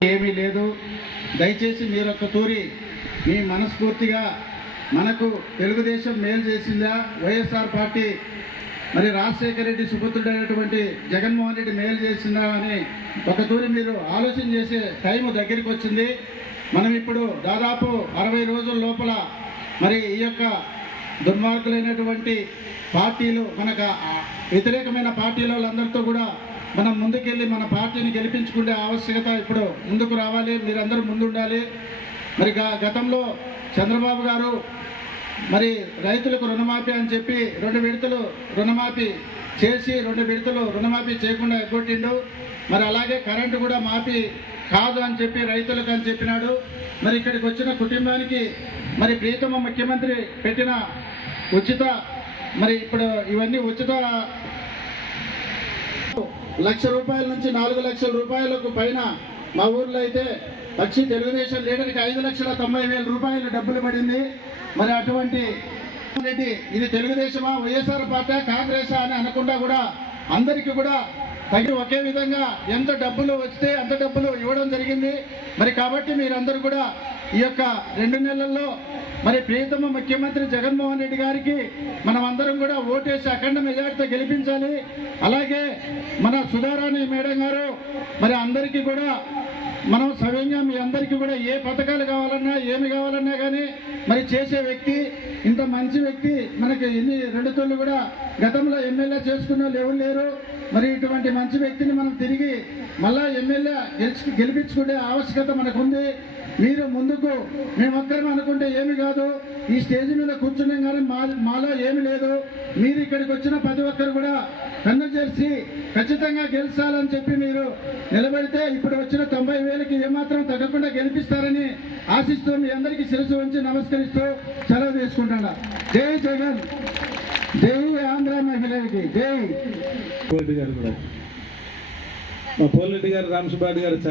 ఏమీ లేదు. దయచేసి మీరు ఒక్క తూరి మీ మనస్ఫూర్తిగా మనకు తెలుగుదేశం మేలు చేసిందా? వైఎస్ఆర్ పార్టీ మరి రాజశేఖర రెడ్డి సుపుత్రుడైనటువంటి జగన్మోహన్ రెడ్డి మేలు చేసిందా అని ఒక తూరి మీరు ఆలోచన చేసే టైం దగ్గరికి వచ్చింది. మనం ఇప్పుడు దాదాపు అరవై రోజుల లోపల మరి ఈ యొక్క దుర్మార్గులైనటువంటి పార్టీలు మనకు వ్యతిరేకమైన పార్టీల వాళ్ళందరితో కూడా మనం ముందుకెళ్ళి మన పార్టీని గెలిపించుకునే ఆవశ్యకత ఇప్పుడు ముందుకు రావాలి. మీరందరూ ముందుండాలి. మరి గతంలో చంద్రబాబు గారు మరి రైతులకు రుణమాఫీ అని చెప్పి రెండు విడతలు రుణమాఫీ చేసి రెండు విడతలు రుణమాఫీ చేయకుండా ఎగ్గొట్టిండు. మరి అలాగే కరెంటు కూడా మాఫీ కాదు అని చెప్పి రైతులకు అని చెప్పినాడు. మరి ఇక్కడికి వచ్చిన కుటుంబానికి మరి ప్రీతమ ముఖ్యమంత్రి పెట్టిన ఉచిత మరి ఇప్పుడు ఇవన్నీ ఉచిత లక్ష రూపాయల నుంచి నాలుగు లక్షల రూపాయలకు పైన మా ఊర్లో అయితే పక్షి తెలుగుదేశం లీడర్కి ఐదు లక్షల తొంభై వేల రూపాయలు డబ్బులు పడింది. మరి అటువంటి రెడ్డి ఇది తెలుగుదేశమా వైఎస్ఆర్ పార్టీ కాంగ్రెసా అని అనకుండా కూడా అందరికీ కూడా తగిన ఒకే విధంగా ఎంత డబ్బులు వస్తే అంత డబ్బులు ఇవ్వడం జరిగింది. మరి కాబట్టి మీరందరూ కూడా ఈ యొక్క రెండు నెలల్లో మరి ప్రియతమ ముఖ్యమంత్రి జగన్మోహన్ రెడ్డి గారికి మనం అందరం కూడా ఓటేసి అఖండ మెజార్టీతో గెలిపించాలి. అలాగే మన సుధారాణి మేడం గారు మరి అందరికీ కూడా మనం సవ్యంగా మీ అందరికీ కూడా ఏ పథకాలు కావాలన్నా ఏమి కావాలన్నా కానీ మరి చేసే వ్యక్తి ఇంత మంచి వ్యక్తి మనకి ఎన్ని రెండు తోళ్ళు కూడా గతంలో ఎమ్మెల్యే చేసుకున్న వాళ్ళు ఎవరు లేరు. మరి ఇటువంటి మంచి వ్యక్తిని మనం తిరిగి మళ్ళా ఎమ్మెల్యే గెలిచి గెలిపించుకునే ఆవశ్యకత మనకుంది. మీరు ముందుకు మేమొక్కరం అనుకుంటే ఏమి కాదు. ఈ స్టేజ్ మీద కూర్చున్నాం కానీ మా మాలో ఏమి లేదు. మీరు ఇక్కడికి వచ్చిన ప్రతి ఒక్కరు కూడా కన్ను చేసి ఖచ్చితంగా గెలిచాలని చెప్పి మీరు నిలబడితే ఇప్పుడు వచ్చిన తొంభై వేలకి ఏమాత్రం తగ్గకుండా గెలిపిస్తారని ఆశిస్తూ మీ అందరికీ శిరసు ఉంచి నమస్కరిస్తూ సెలవు తీసుకుంటున్నా. జై జగన్. జై ఆంధ్ర మహిళకి జై. పోలరెడ్డి గారు కూడా. మా పోలరెడ్డి గారు రామసుబ్బారెడ్డి గారు